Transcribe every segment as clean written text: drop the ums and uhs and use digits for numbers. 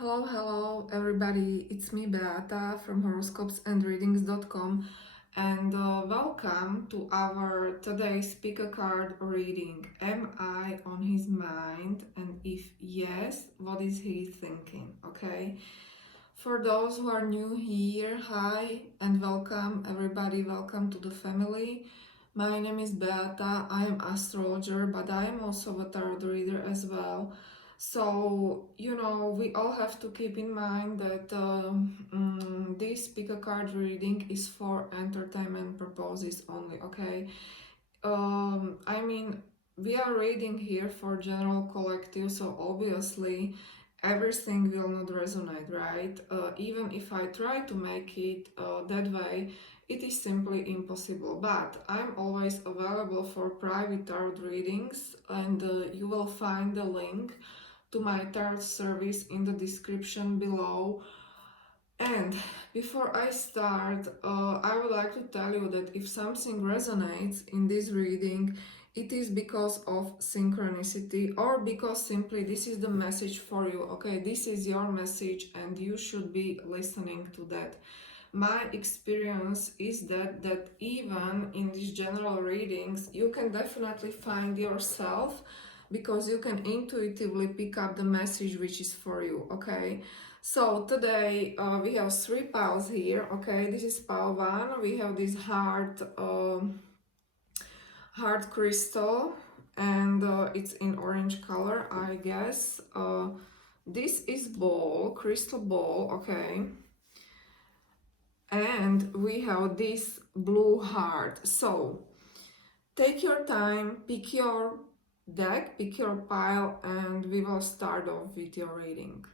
Hello everybody, it's me Beata from horoscopesandreadings.com and welcome to our today's pick a card reading. Am I on his mind? And if yes, what is he thinking? Okay. For those who are new here, hi and welcome everybody, welcome to the family. My name is Beata, I am astrologer, but I am also a tarot reader as well. So, we all have to keep in mind that this pick a card reading is for entertainment purposes only, okay? I mean, we are reading here for general collective, so obviously everything will not resonate, right? Even if I try to make it that way, it is simply impossible. But I'm always available for private tarot readings, and you will find the link to my tarot service in the description below. And before I start, I would like to tell you that if something resonates in this reading, it is because of synchronicity or because simply this is the message for you. Okay, this is your message and you should be listening to that. My experience is that even in these general readings, you can definitely find yourself because you can intuitively pick up the message which is for you, okay? So today we have three piles here, okay? This is pile one. We have this hard crystal, and it's in orange color, I guess. This is ball, crystal ball, okay? And we have this blue heart. So take your time, pick your deck, pick your pile, and we will start off with your reading.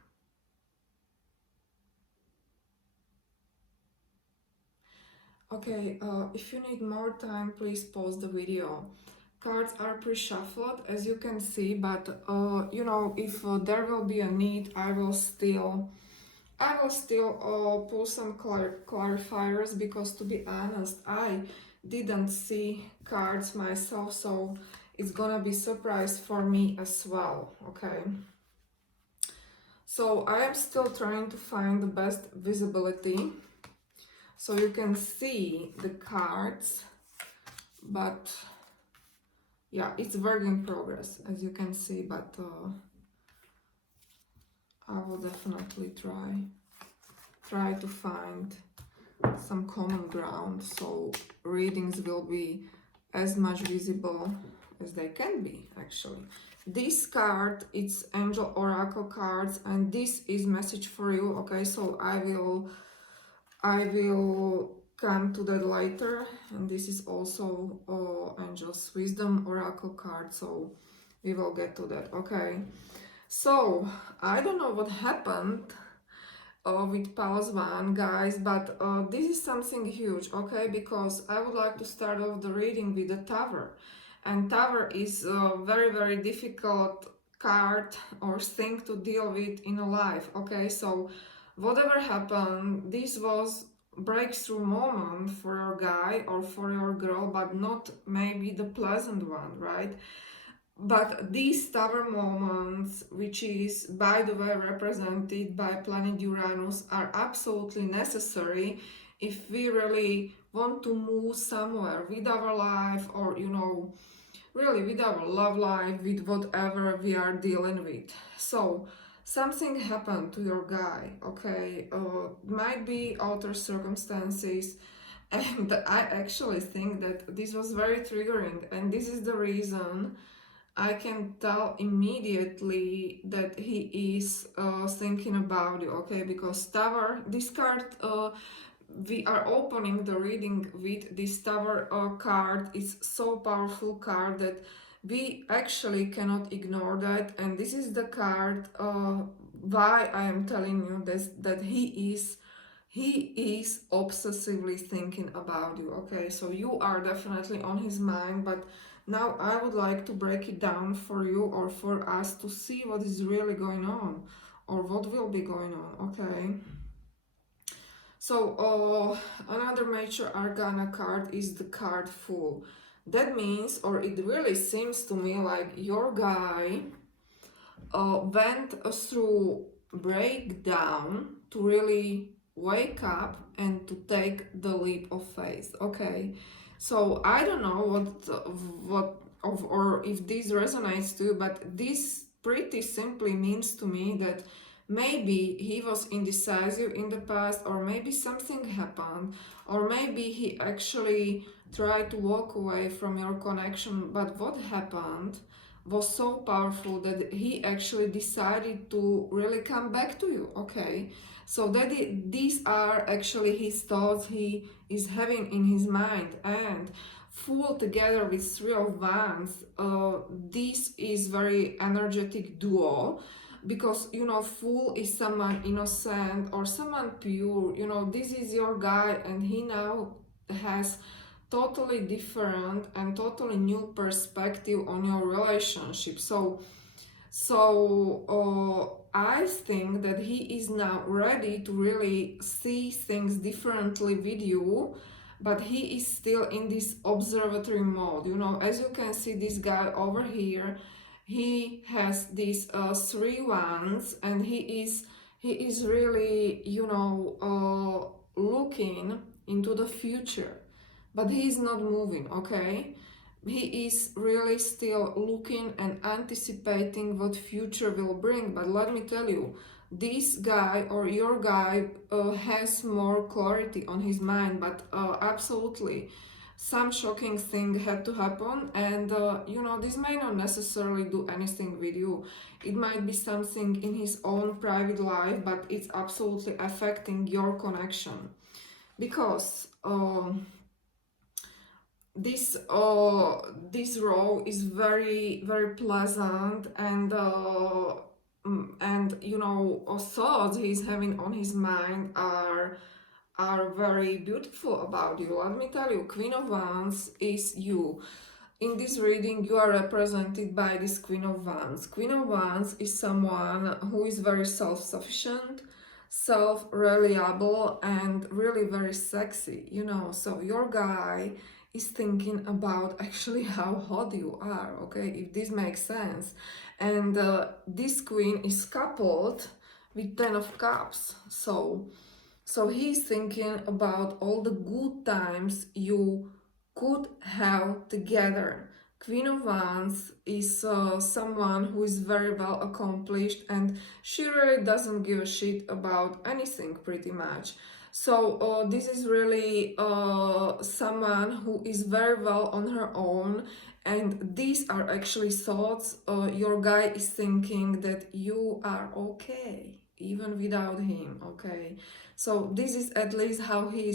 Okay, if you need more time, please pause the video. Cards are pre-shuffled, as you can see, but if there will be a need, I will still pull some clarifiers, because to be honest, I didn't see cards myself, so it's gonna be surprise for me as well, okay? So I am still trying to find the best visibility so you can see the cards, but yeah, it's work in progress, as you can see, but I will definitely try to find some common ground, so readings will be as much visible as they can be, actually. This card, it's angel oracle cards, and this is message for you, okay? So I will come to that later, and this is also angel's wisdom oracle card, so we will get to that, okay? So I don't know what happened with pause one, guys, but this is something huge, okay? Because I would like to start off the reading with the Tower, and Tower is a very difficult card or thing to deal with in a life, okay? So whatever happened, this was breakthrough moment for your guy or for your girl, but not maybe the pleasant one, right? But these Tower moments, which is by the way represented by planet Uranus, are absolutely necessary if we really want to move somewhere with our life, or really with our love life, with whatever we are dealing with. So something happened to your guy, okay? Might be outer circumstances, and I actually think that this was very triggering, and this is the reason I can tell immediately that he is thinking about you, okay? Because Tower, this card, we are opening the reading with this Tower card. It's so powerful card that we actually cannot ignore that. And this is the card why I am telling you this, that he is obsessively thinking about you, okay? So you are definitely on his mind, but now I would like to break it down for you, or for us to see what is really going on, or what will be going on, okay? So another major arcana card is the card Fool. That means, or it really seems to me like your guy went through break down, to really wake up and to take the leap of faith. Okay, so I don't know or if this resonates too, but this pretty simply means to me that maybe he was indecisive in the past, or maybe something happened, or maybe he actually tried to walk away from your connection, but what happened was so powerful that he actually decided to really come back to you. Okay, so that these are actually his thoughts he is having in his mind. And Fool together with Three of Wands, this is very energetic duo, because Fool is someone innocent or someone pure. This is your guy, and he now has totally different and totally new perspective on your relationship. I think that he is now ready to really see things differently with you, but he is still in this observatory mode. As you can see, this guy over here, he has these three wands, and he is really looking into the future, but he is not moving. Okay, he is really still looking and anticipating what future will bring. But let me tell you, this guy or your guy has more clarity on his mind. But absolutely, some shocking thing had to happen, and this may not necessarily do anything with you. It might be something in his own private life, but it's absolutely affecting your connection, because this row is very very pleasant, and thoughts he's having on his mind are very beautiful about you. Let me tell you, Queen of Wands is you. In this reading, you are represented by this Queen of Wands. Queen of Wands is someone who is very self-sufficient, self-reliable, and really very sexy. So your guy is thinking about actually how hot you are, okay, if this makes sense. And this queen is coupled with Ten of Cups. So he's thinking about all the good times you could have together. Queen of Wands is someone who is very well accomplished, and she really doesn't give a shit about anything pretty much. So this is really someone who is very well on her own, and these are actually thoughts your guy is thinking, that you are okay even without him. Okay, so this is at least how he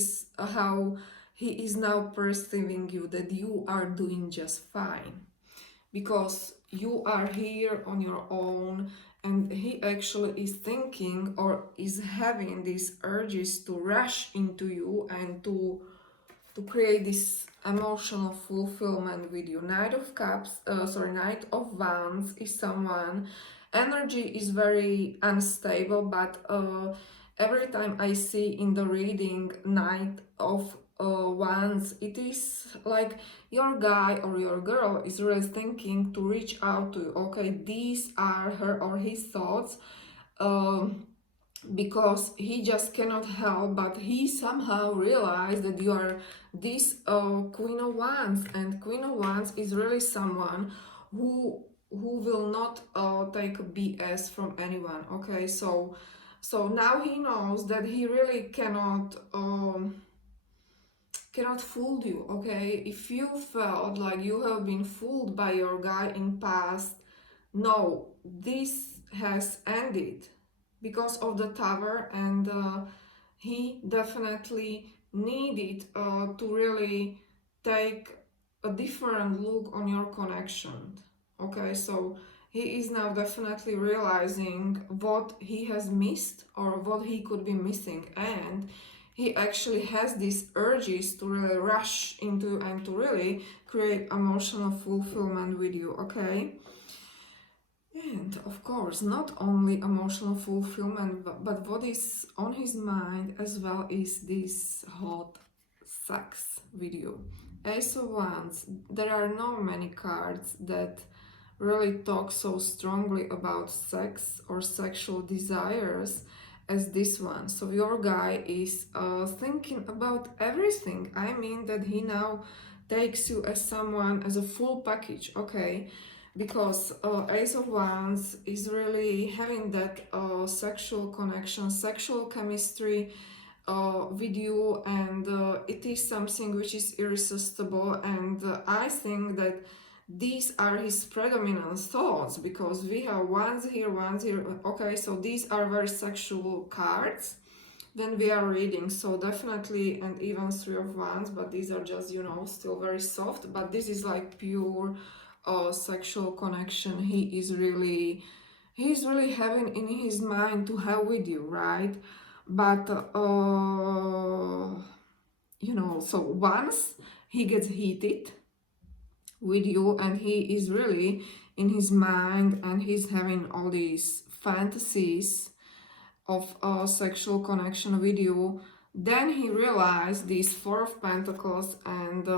is now perceiving you, that you are doing just fine because you are here on your own, and he actually is thinking or is having these urges to rush into you and to create this emotional fulfillment with you. Knight of Wands is someone, energy is very unstable, but every time I see in the reading Knight of Wands, it is like your guy or your girl is really thinking to reach out to you. Okay, these are her or his thoughts. Because he just cannot help, but he somehow realized that you are this Queen of Wands, and Queen of Wands is really someone who will not take a BS from anyone. Okay, so now he knows that he really cannot fool you. Okay, if you felt like you have been fooled by your guy in past, no, this has ended because of the Tower, and he definitely needed to really take a different look on your connection. Okay, so he is now definitely realizing what he has missed or what he could be missing, and he actually has these urges to really rush into and to really create emotional fulfillment with you. Okay, and of course, not only emotional fulfillment, but what is on his mind as well is this hot sex with you. Ace of Wands, there are not many cards that really talk so strongly about sex or sexual desires as this one. So your guy is thinking about everything. I mean that he now takes you as someone, as a full package, okay? Because Ace of Wands is really having that sexual connection, sexual chemistry with you, and it is something which is irresistible. And I think that these are his predominant thoughts, because we have wands here, wands here. Okay, so these are very sexual cards when we are reading, so definitely. And even three of wands, but these are just, you know, still very soft. But this is like pure sexual connection he's really having in his mind to have with you, right? But you know, so once he gets heated with you and he is really in his mind and he's having all these fantasies of sexual connection with you, then he realized these Four of Pentacles and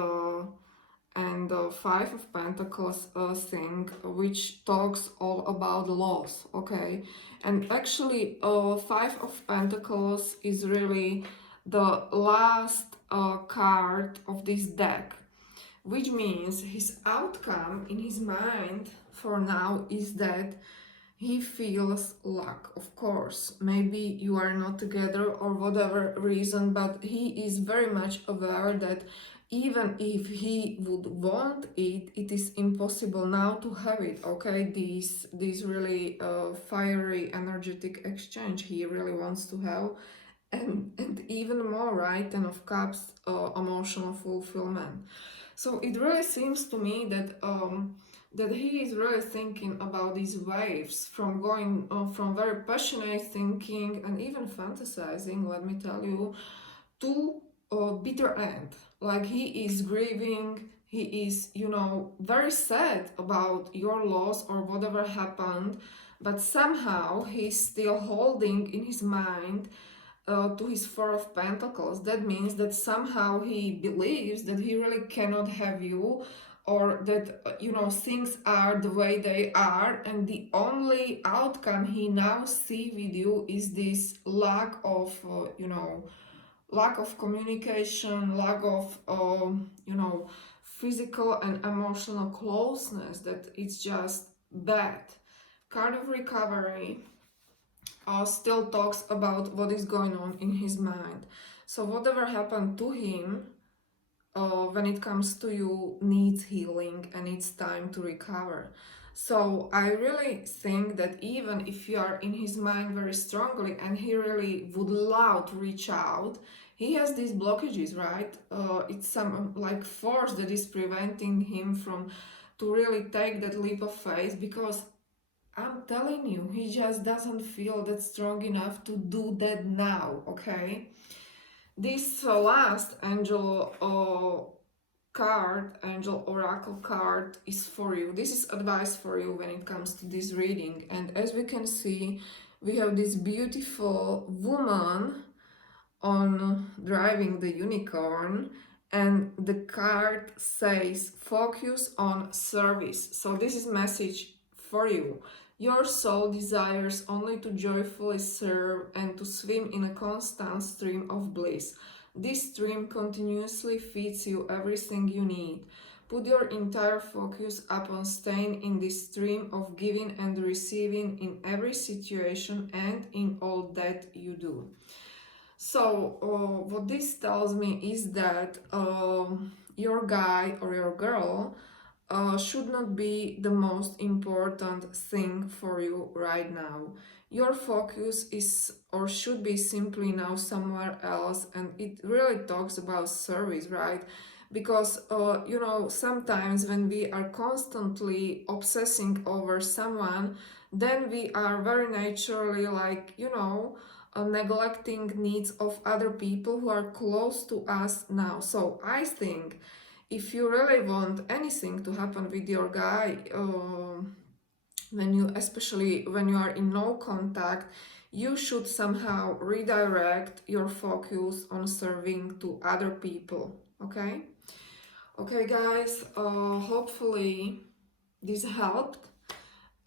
Five of Pentacles thing, which talks all about loss, okay? And actually, Five of Pentacles is really the last card of this deck, which means his outcome in his mind for now is that he feels lack. Of course, maybe you are not together or whatever reason, but he is very much aware that even if he would want it, it is impossible now to have it, okay? This really fiery energetic exchange he really wants to have, and even more, right? Ten of Cups, emotional fulfillment. So it really seems to me that that he is really thinking about these waves from going from very passionate thinking and even fantasizing, let me tell you, to a bitter end. Like he is grieving, he is, you know, very sad about your loss or whatever happened, but somehow he's still holding in his mind to his Four of Pentacles. That means that somehow he believes that he really cannot have you, or that, you know, things are the way they are, and the only outcome he now see with you is this lack of, you know, lack of communication, lack of, you know, physical and emotional closeness, that it's just bad. Card of Recovery still talks about what is going on in his mind. So whatever happened to him when it comes to you needs healing and it's time to recover. So I really think that even if you are in his mind very strongly and he really would love to reach out, he has these blockages, right? It's some like force that is preventing him from to really take that leap of faith, because I'm telling you, he just doesn't feel that strong enough to do that now, okay? This last angel card, angel oracle card, is for you. This is advice for you when it comes to this reading. And as we can see, we have this beautiful woman on driving the unicorn, and the card says focus on service. So this is message for you. Your soul desires only to joyfully serve and to swim in a constant stream of bliss. This stream continuously feeds you everything you need. Put your entire focus upon staying in this stream of giving and receiving in every situation and in all that you do. So what this tells me is that your guy or your girl should not be the most important thing for you right now. Your focus is or should be simply now somewhere else, and it really talks about service, right? Because you know, sometimes when we are constantly obsessing over someone, then we are very naturally, like, you know, neglecting needs of other people who are close to us now. So I think if you really want anything to happen with your guy, when you, especially when you are in no contact, you should somehow redirect your focus on serving to other people. Okay, okay guys, hopefully this helped.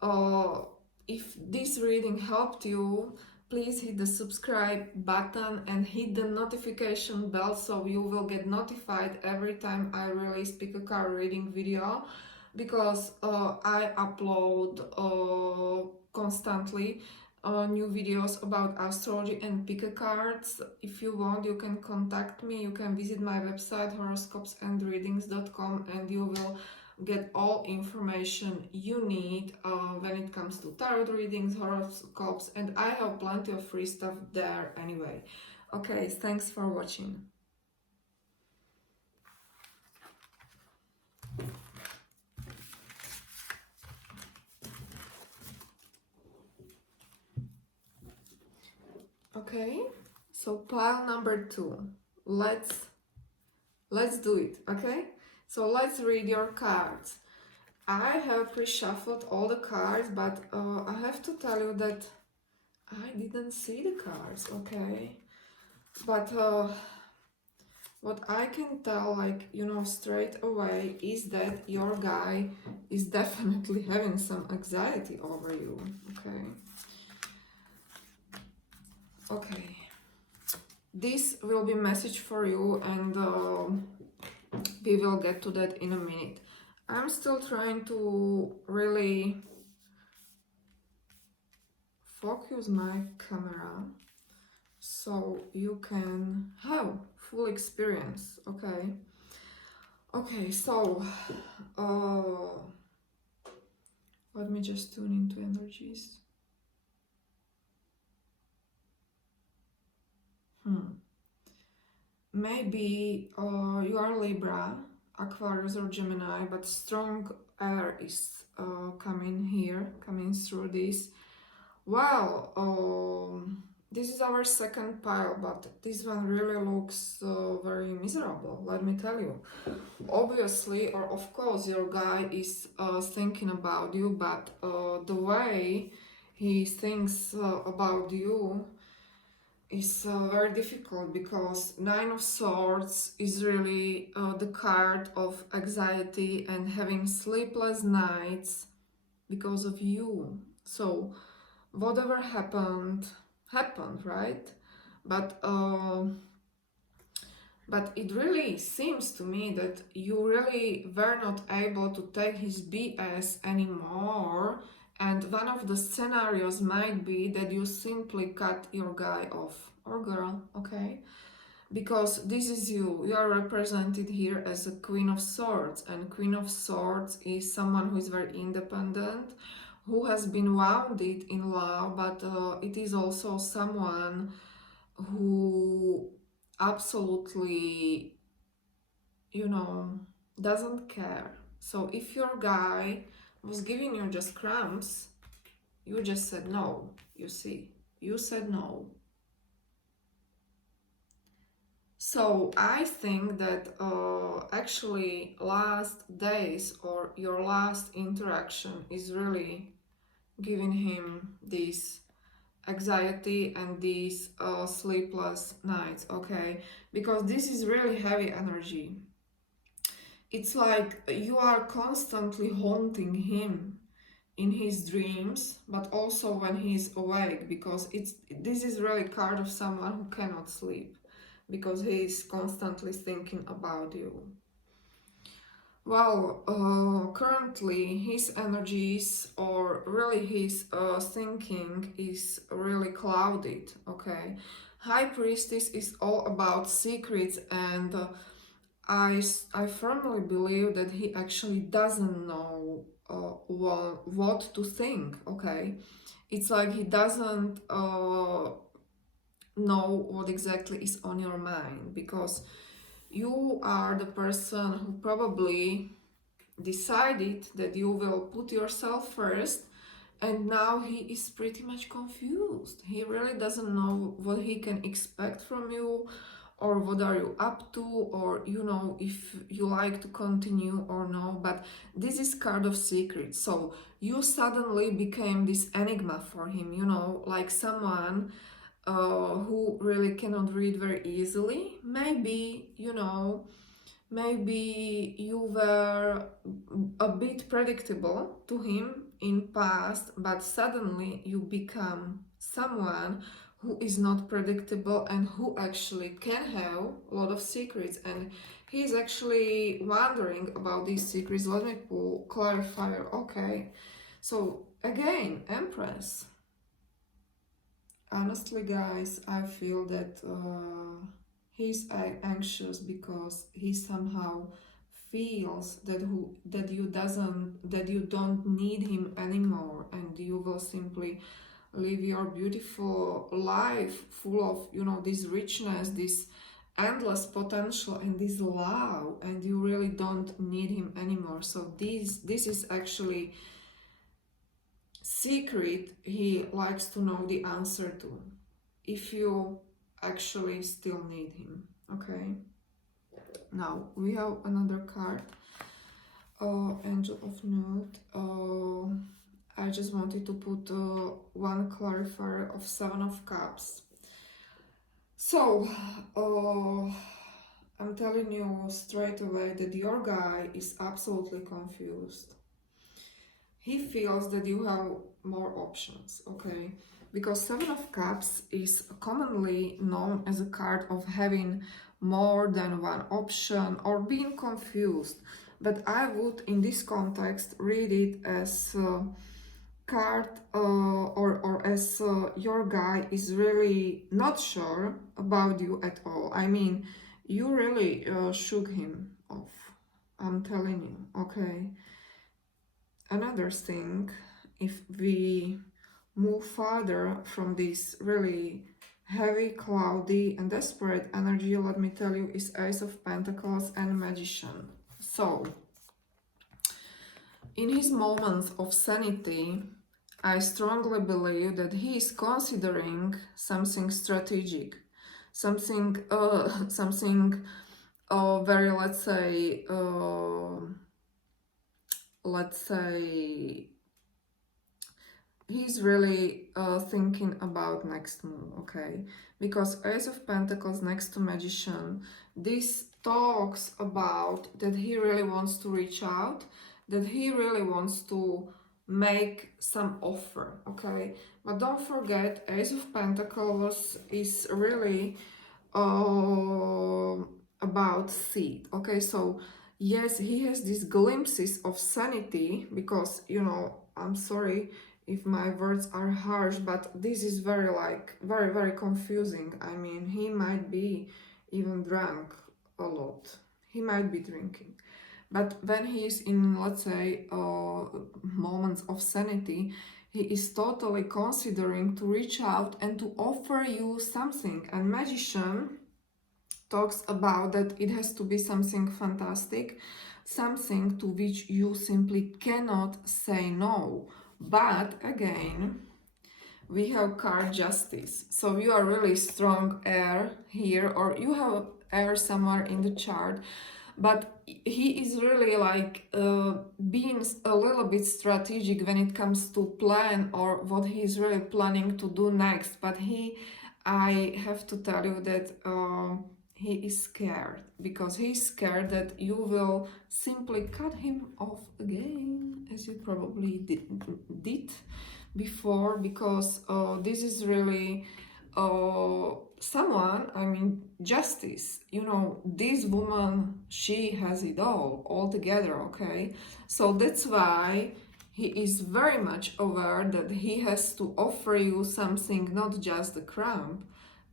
if this reading helped you, please hit the subscribe button and hit the notification bell so you will get notified every time I release pick a card reading video, because I upload constantly new videos about astrology and pick a cards. If you want, you can contact me. You can visit my website horoscopesandreadings.com and you will get all information you need when it comes to tarot readings, horoscopes, and I have plenty of free stuff there anyway. Okay, thanks for watching. Okay, so pile number 2. Let's do it, okay? So let's read your cards. I have pre-shuffled all the cards, but I have to tell you that I didn't see the cards, okay? But what I can tell, like, you know, straight away is that your guy is definitely having some anxiety over you, okay? Okay. This will be message for you, and we will get to that in a minute. I'm still trying to really focus my camera so you can have full experience, okay? Okay, so let me just tune into energies. Maybe you are Libra, Aquarius or Gemini, but strong air is coming through this. Well, this is our second pile, but this one really looks very miserable, let me tell you. Obviously, or of course, your guy is thinking about you, but the way he thinks about you is very difficult, because Nine of Swords is really the card of anxiety and having sleepless nights because of you. So whatever happened, right? But it really seems to me that you really were not able to take his BS anymore, and one of the scenarios might be that you simply cut your guy off, or girl, okay? Because this is you are represented here as a Queen of Swords, and Queen of Swords is someone who is very independent, who has been wounded in love, but it is also someone who absolutely, you know, doesn't care. So if your guy was giving you just crumbs, you just said no. You see, you said no. So I think that actually last days or your last interaction is really giving him this anxiety and these sleepless nights, okay? Because this is really heavy energy. It's like you are constantly haunting him in his dreams, but also when he's awake, because this is really card of someone who cannot sleep because he is constantly thinking about you. Well, currently his energies, or really his thinking, is really clouded, okay? High Priestess is all about secrets, and I firmly believe that he actually doesn't know what to think, okay? It's like he doesn't know what exactly is on your mind, because you are the person who probably decided that you will put yourself first, and now he is pretty much confused. He really doesn't know what he can expect from you, or what are you up to, or you know, if you like to continue or no. But this is card of secrets, so you suddenly became this enigma for him, you know, like someone who really cannot read very easily. Maybe, you know, maybe you were a bit predictable to him, in past, but suddenly you become someone who is not predictable and who actually can have a lot of secrets, and he's actually wondering about these secrets. Let me pull clarifier. Okay, so again, Empress. Honestly, guys, I feel that he's anxious because he somehow feels that you don't need him anymore, and you will simply live your beautiful life full of, you know, this richness, this endless potential, and this love, and you really don't need him anymore. So this is actually secret he likes to know the answer to, if you actually still need him. Okay, now we have another card, Angel of Note. I just wanted to put one clarifier of Seven of Cups. So I'm telling you straight away that your guy is absolutely confused. He feels that you have more options, okay? Because Seven of Cups is commonly known as a card of having more than one option or being confused. But I would, in this context, read it as a card or as your guy is really not sure about you at all. I mean, you really shook him off. I'm telling you, okay? Another thing, if we move farther from this really heavy, cloudy and desperate energy, let me tell you, is Ace of Pentacles and Magician. So in his moments of sanity, I strongly believe that he is considering something strategic, something something very, let's say he's really thinking about next move, okay? Because Ace of Pentacles next to Magician, this talks about that he really wants to reach out, that he really wants to make some offer, okay? But don't forget, Ace of Pentacles is really about seed, okay? So yes, he has these glimpses of sanity because, you know, I'm sorry if my words are harsh, but this is very very confusing. I mean, he might be even drunk a lot, he might be drinking, but when he is in, let's say, moments of sanity, he is totally considering to reach out and to offer you something. And Magician talks about that it has to be something fantastic, something to which you simply cannot say no. But again, we have card Justice. So you are really strong air here, or you have air somewhere in the chart, but he is really like being a little bit strategic when it comes to plan or what he is really planning to do next. But I have to tell you that he is scared, because he's scared that you will simply cut him off again, as you probably did before, because this is really someone, I mean, Justice, you know, this woman, she has it all together, okay? So that's why he is very much aware that he has to offer you something, not just the crown,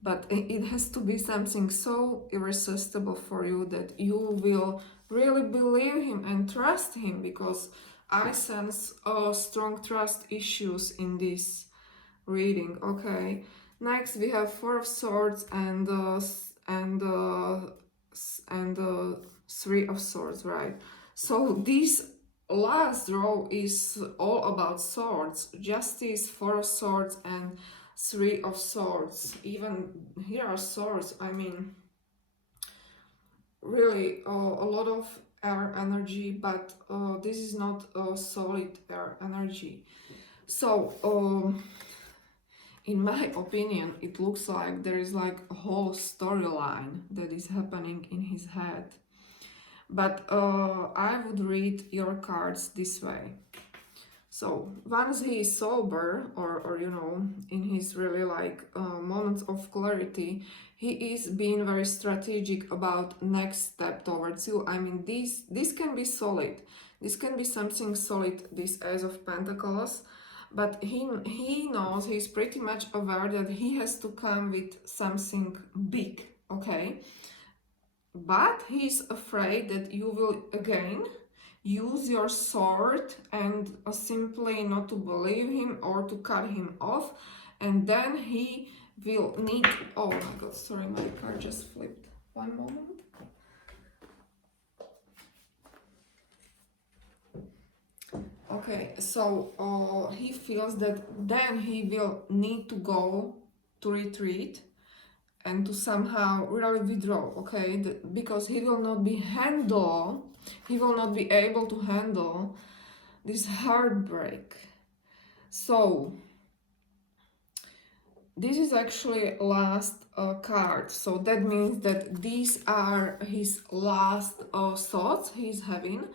but it has to be something so irresistible for you that you will really believe him and trust him, because I sense strong trust issues in this reading. Okay, next we have Four of Swords and Three of Swords, right? So this last row is all about swords: Justice, Four of Swords, and Three of Swords. Even here are swords. I mean, really a lot of air energy, but this is not a solid air energy. So in my opinion, it looks like there is like a whole storyline that is happening in his head. But I would read your cards this way. So once he is sober, or you know, in his really like moments of clarity, he is being very strategic about next step towards you. I mean, this can be solid. This can be something solid, this Ace of Pentacles, but he knows, he's pretty much aware that he has to come with something big, okay? But he's afraid that you will again use your sword and simply not to believe him or to cut him off, and then he will need, oh my god, sorry, my car just flipped, one moment. Okay, so he feels that then he will need to go to retreat and to somehow really withdraw, okay? Because he will not be able to handle this heartbreak. So this is actually last card, so that means that these are his last thoughts he's having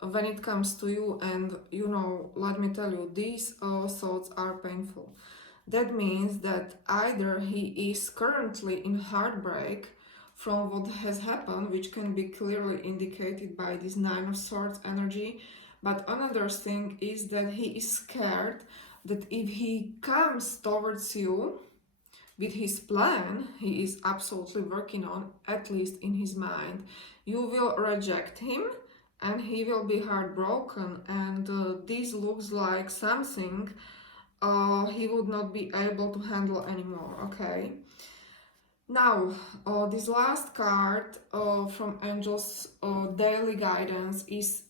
when it comes to you. And you know, let me tell you, these thoughts are painful. That means that either he is currently in heartbreak from what has happened, which can be clearly indicated by this Nine of Swords energy, but another thing is that he is scared that if he comes towards you with his plan he is absolutely working on, at least in his mind, you will reject him and he will be heartbroken, and this looks like something he would not be able to handle anymore, okay? Now, this last card from Angels Daily Guidance is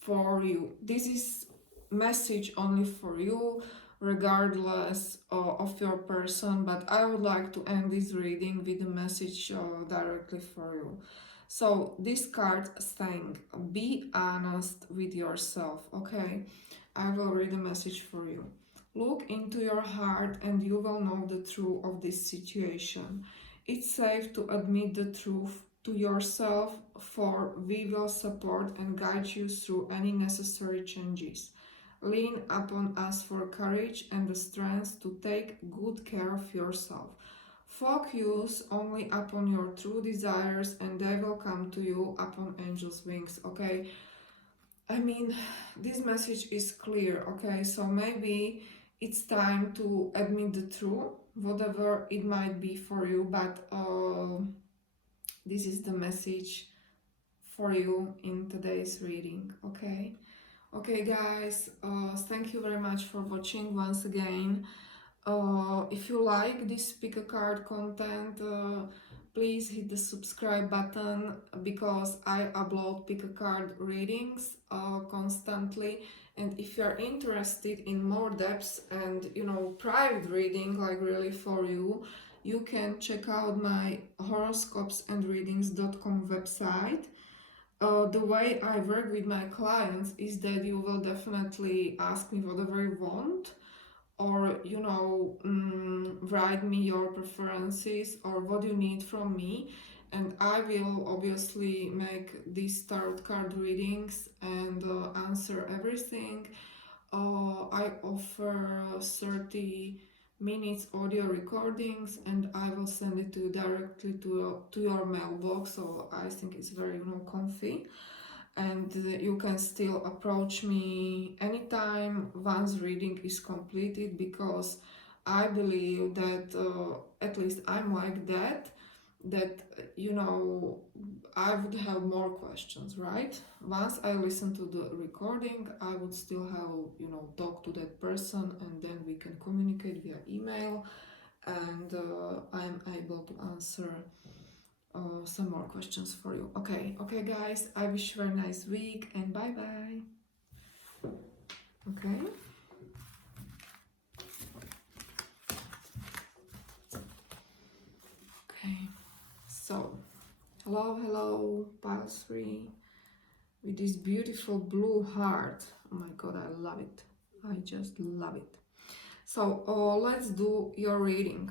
for you. This is message only for you, regardless of your person, but I would like to end this reading with a message directly for you. So this card saying, be honest with yourself, okay? I will read a message for you. Look into your heart and you will know the truth of this situation. It's safe to admit the truth to yourself, for we will support and guide you through any necessary changes. Lean upon us for courage and the strength to take good care of yourself. Focus only upon your true desires and they will come to you upon angel's wings, okay? I mean, this message is clear, okay? So maybe it's time to admit the truth, whatever it might be for you, but this is the message for you in today's reading, okay? Okay, guys, thank you very much for watching once again. If you like this pick a card content, please hit the subscribe button, because I upload pick a card readings constantly. And if you're interested in more depths and, you know, private reading, like really for you, you can check out my horoscopesandreadings.com website. The way I work with my clients is that you will definitely ask me whatever you want, or you know, write me your preferences or what you need from me, and I will obviously make these tarot card readings and answer everything. I offer 30 minutes audio recordings and I will send it to you directly to your mailbox, so I think it's very, you know, comfy. And you can still approach me anytime once reading is completed, because I believe that at least I'm like that, you know, I would have more questions, right? Once I listen to the recording, I would still have, you know, talk to that person and then we can communicate via email, and I'm able to answer some more questions for you. Okay, guys, I wish you a nice week and bye bye. Okay. Okay. So, hello, pile 3, with this beautiful blue heart. Oh my god, I love it. I just love it. So, let's do your reading.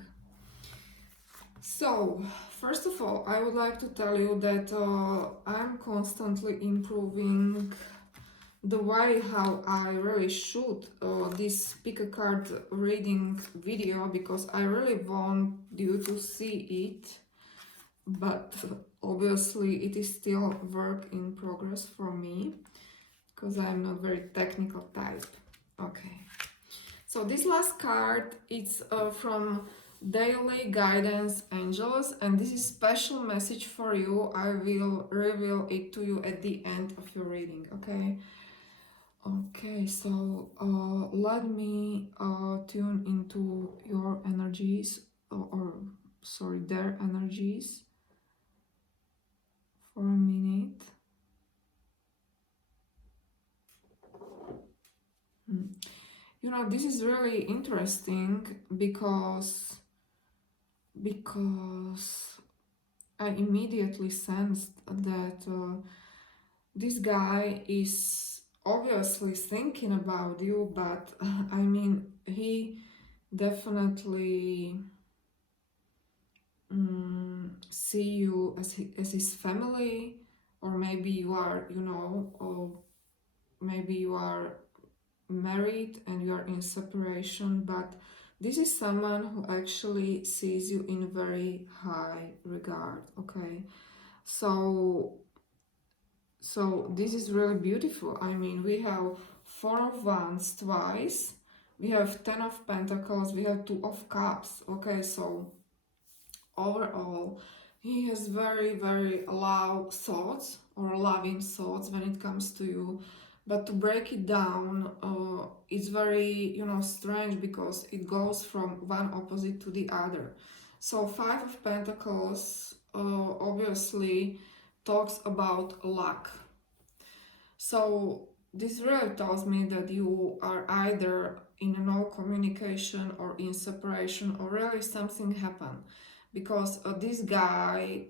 So, first of all, I would like to tell you that I'm constantly improving the way how I really shoot this pick a card reading video, because I really want you to see it, but obviously it is still work in progress for me because I'm not very technical type. Okay, so this last card, it's from Daily Guidance Angels, and this is special message for you. I will reveal it to you at the end of your reading. Okay, so let me tune into your energies, or sorry, their energies for a minute. You know, this is really interesting because I immediately sensed that this guy is obviously thinking about you, but I mean, he definitely see you as his family, or maybe you are, you know, or maybe you are married and you are in separation, but this is someone who actually sees you in very high regard. Okay, so this is really beautiful. I mean, we have Four of Wands twice, we have Ten of Pentacles, we have Two of Cups. Okay, so overall he has very, very loud thoughts or loving thoughts when it comes to you, but to break it down, it's very, you know, strange because it goes from one opposite to the other. So Five of Pentacles obviously talks about luck. So this really tells me that you are either in no communication or in separation, or really something happened, because this guy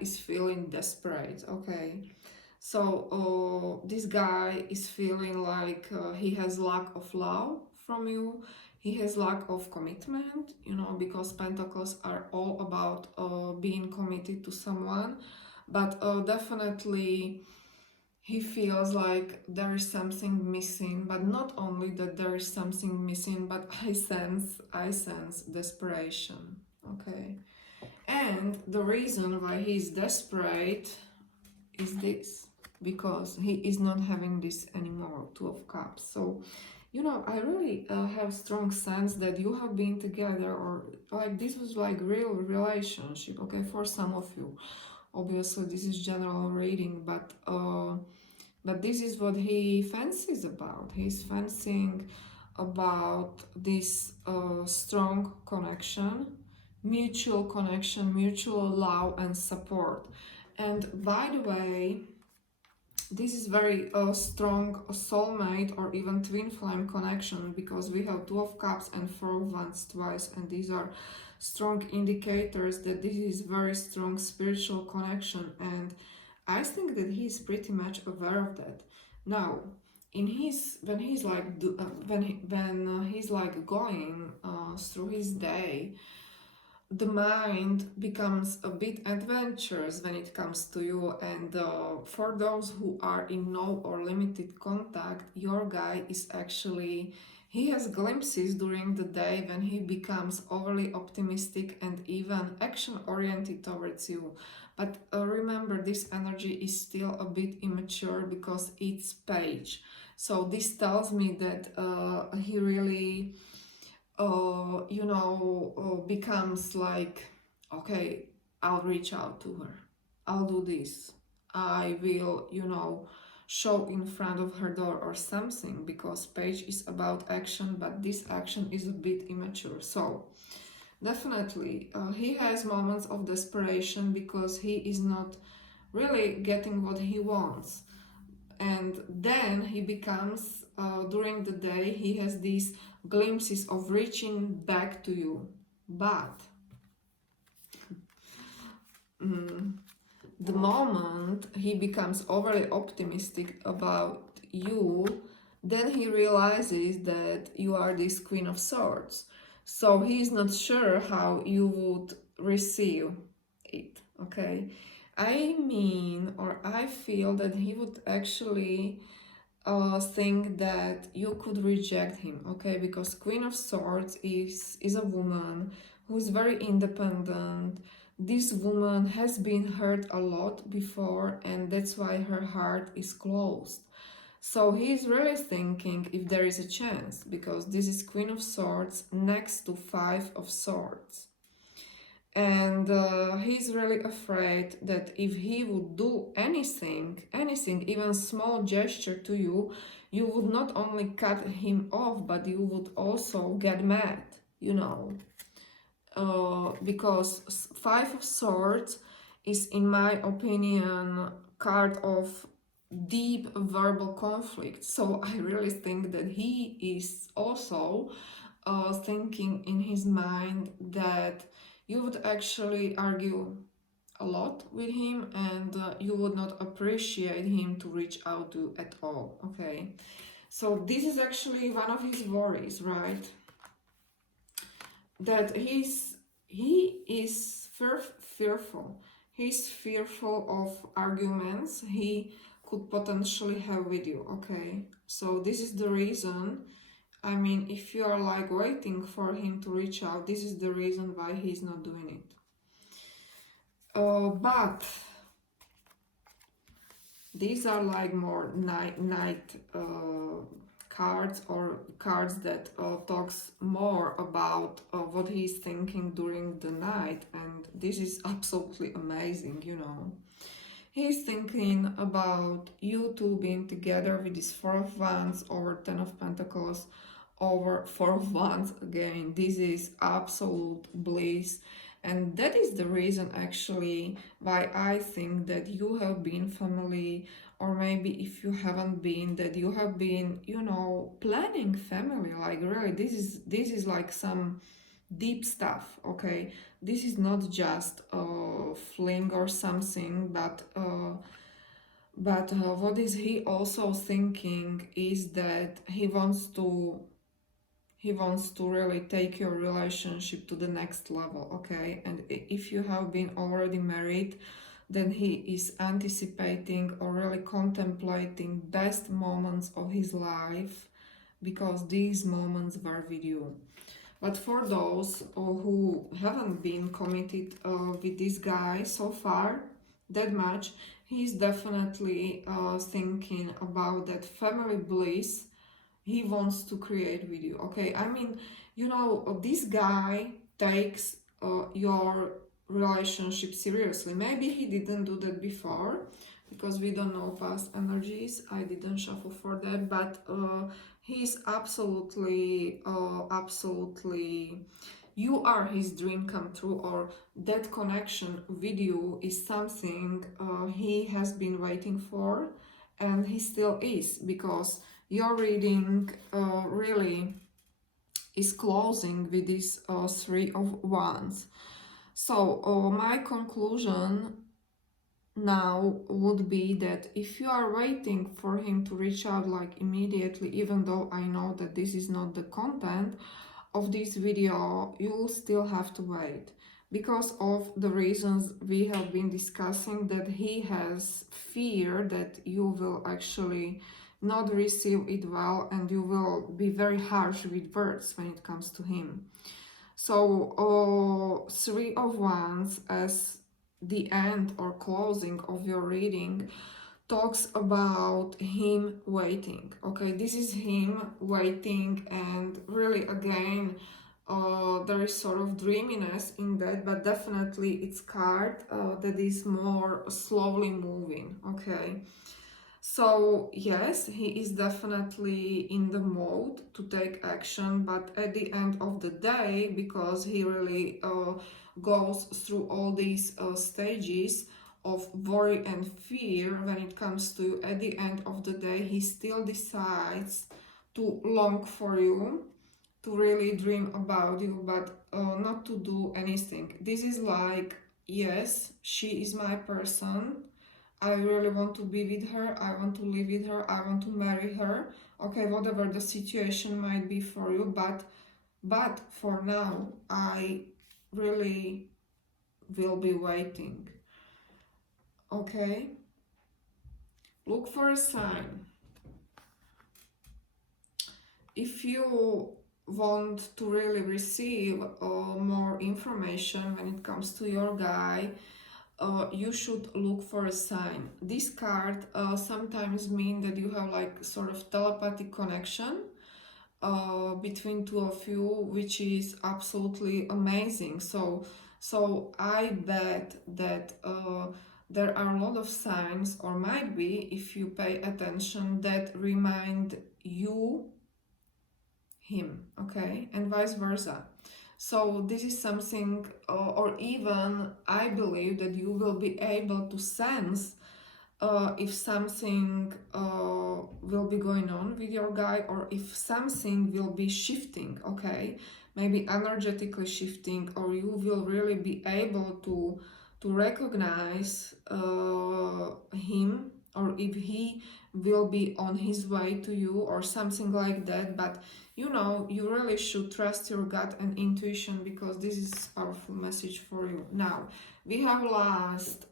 is feeling desperate. Okay, so this guy is feeling like he has lack of love from you, he has lack of commitment, you know, because pentacles are all about being committed to someone, but definitely he feels like there is something missing. But not only that there is something missing, but I sense desperation. Okay, and the reason why he's desperate is this, because he is not having this anymore, Two of Cups. So, you know, I really have strong sense that you have been together, or like this was like real relationship. Okay, for some of you, obviously this is general reading, but this is what he fancies about. He's fancying about this strong connection, mutual connection, mutual love and support. And by the way, this is very strong soulmate or even twin flame connection, because we have Two of Cups and Four of Wands twice, and these are strong indicators that this is very strong spiritual connection. And I think that he's pretty much aware of that. Now, in his when he's like when he's like going through his day, the mind becomes a bit adventurous when it comes to you. And for those who are in no or limited contact, your guy is actually, he has glimpses during the day when he becomes overly optimistic and even action oriented towards you. But remember, this energy is still a bit immature because it's Page. So this tells me that he really becomes like, okay, I'll reach out to her, I'll do this, I will, show in front of her door or something, because Page is about action, but this action is a bit immature. So definitely he has moments of desperation because he is not really getting what he wants. And then he becomes, during the day, he has these glimpses of reaching back to you. But the moment he becomes overly optimistic about you, then he realizes that you are this Queen of Swords. So he is not sure how you would receive it, okay? I mean, or I feel that he would actually think that you could reject him, okay? Because Queen of Swords is a woman who is very independent. This woman has been hurt a lot before, and that's why her heart is closed. So he's really thinking if there is a chance, because this is Queen of Swords next to Five of Swords. And he's really afraid that if he would do anything, even small gesture to you, you would not only cut him off, but you would also get mad, you know. Because Five of Swords is, in my opinion, card of deep verbal conflict. So I really think that he is also thinking in his mind that you would actually argue a lot with him, and you would not appreciate him to reach out to at all, okay? So this is actually one of his worries, right? That he is fearful. He's fearful of arguments he could potentially have with you, okay? So this is the reason. I mean, if you are like waiting for him to reach out, this is the reason why he's not doing it. But these are like more night cards, or cards that talks more about what he's thinking during the night, and this is absolutely amazing, you know. He's thinking about you two being together with this Four of Wands over Ten of Pentacles over Four of Wands again. This is absolute bliss, and that is the reason actually why I think that you have been family, or maybe if you haven't been, that you have been, you know, planning family. Like really, this is like some deep stuff, okay? This is not just a fling or something, but what is he also thinking is that he wants to really take your relationship to the next level, okay? And if you have been already married, then he is anticipating or really contemplating best moments of his life, because these moments were with you. But for those who haven't been committed with this guy so far that much, he's definitely thinking about that family bliss he wants to create with you, okay? I mean, you know, this guy takes your relationship seriously. Maybe he didn't do that before, because we don't know past energies. I didn't shuffle for that, but he's absolutely, you are his dream come true, or that connection with you is something he has been waiting for, and he still is, because your reading really is closing with this Three of Wands. So my conclusion now would be that if you are waiting for him to reach out like immediately, even though I know that this is not the content of this video, you still have to wait, because of the reasons we have been discussing, that he has fear that you will actually not receive it well, and you will be very harsh with words when it comes to him. So Three of Wands as the end or closing of your reading talks about him waiting, okay? This is him waiting, and really again there is sort of dreaminess in that, but definitely it's card that is more slowly moving, okay? So yes, he is definitely in the mode to take action, but at the end of the day, because he really goes through all these stages of worry and fear when it comes to you, at the end of the day, he still decides to long for you, to really dream about you, but not to do anything. This is like, yes, she is my person, I really want to be with her, I want to live with her, I want to marry her, okay, whatever the situation might be for you, but for now I really will be waiting. Okay, look for a sign. If you want to really receive more information when it comes to your guy, you should look for a sign. This card sometimes mean that you have like sort of telepathic connection between two of you, which is absolutely amazing. So I bet that there are a lot of signs, or might be, if you pay attention, that remind you him, okay, and vice versa. So this is something, or even I believe that you will be able to sense if something will be going on with your guy, or if something will be shifting, okay, maybe energetically shifting, or you will really be able to recognize him, or if he will be on his way to you or something like that. But you know, you really should trust your gut and intuition, because this is a powerful message for you. Now we have last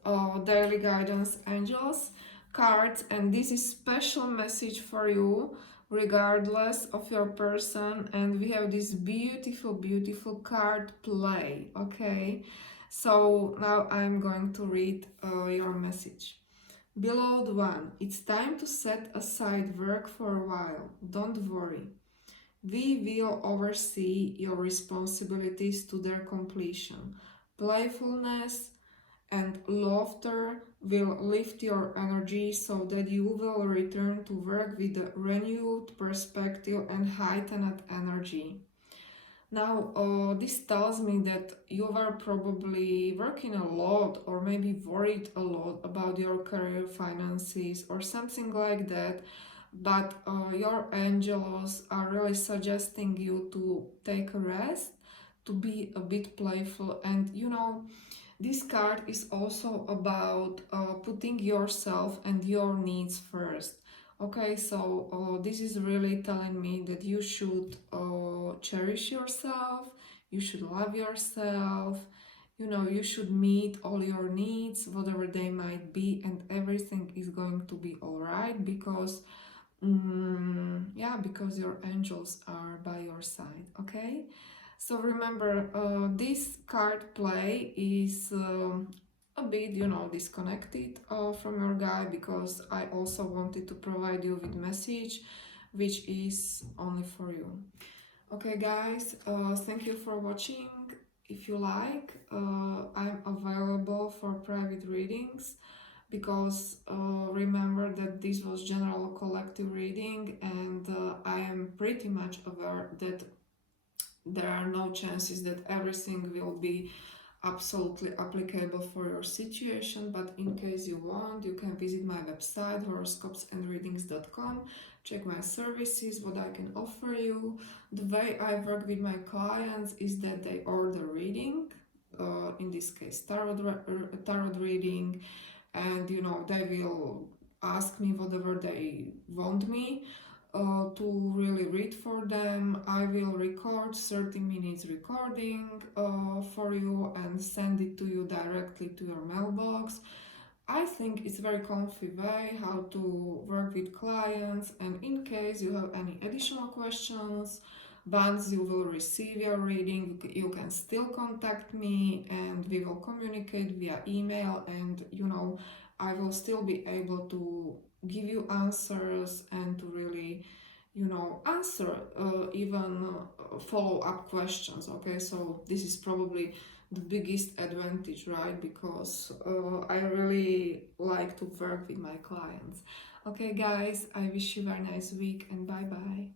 daily guidance angels cards, and this is special message for you regardless of your person. And we have this beautiful card play. Okay, so now I'm going to read your message. Beloved one, it's time to set aside work for a while. Don't worry, we will oversee your responsibilities to their completion. Playfulness and laughter will lift your energy so that you will return to work with a renewed perspective and heightened energy. Now, this tells me that you were probably working a lot, or maybe worried a lot about your career, finances, or something like that. But your angels are really suggesting you to take a rest, to be a bit playful, and you know, this card is also about putting yourself and your needs first. Okay, so this is really telling me that you should cherish yourself, you should love yourself, you know, you should meet all your needs, whatever they might be, and everything is going to be all right, because yeah, because your angels are by your side. Okay, so remember, this card play is a bit, you know, disconnected from your guy, because I also wanted to provide you with message which is only for you. Okay guys, thank you for watching. If you like, I'm available for private readings, because remember that this was general collective reading, and I am pretty much aware that there are no chances that everything will be absolutely applicable for your situation. But in case you want, you can visit my website horoscopesandreadings.com, check my services, what I can offer you. The way I work with my clients is that they order reading, in this case tarot reading, and you know, they will ask me whatever they want me to really read for them. I will record 30 minutes recording for you and send it to you directly to your mailbox. I think it's a very comfy way how to work with clients, and in case you have any additional questions, once you will receive your reading, you can still contact me and we will communicate via email, and you know, I will still be able to give you answers and to really, you know, answer even follow-up questions. Okay, so this is probably the biggest advantage, right? Because I really like to work with my clients. Okay guys, I wish you a very nice week, and bye bye.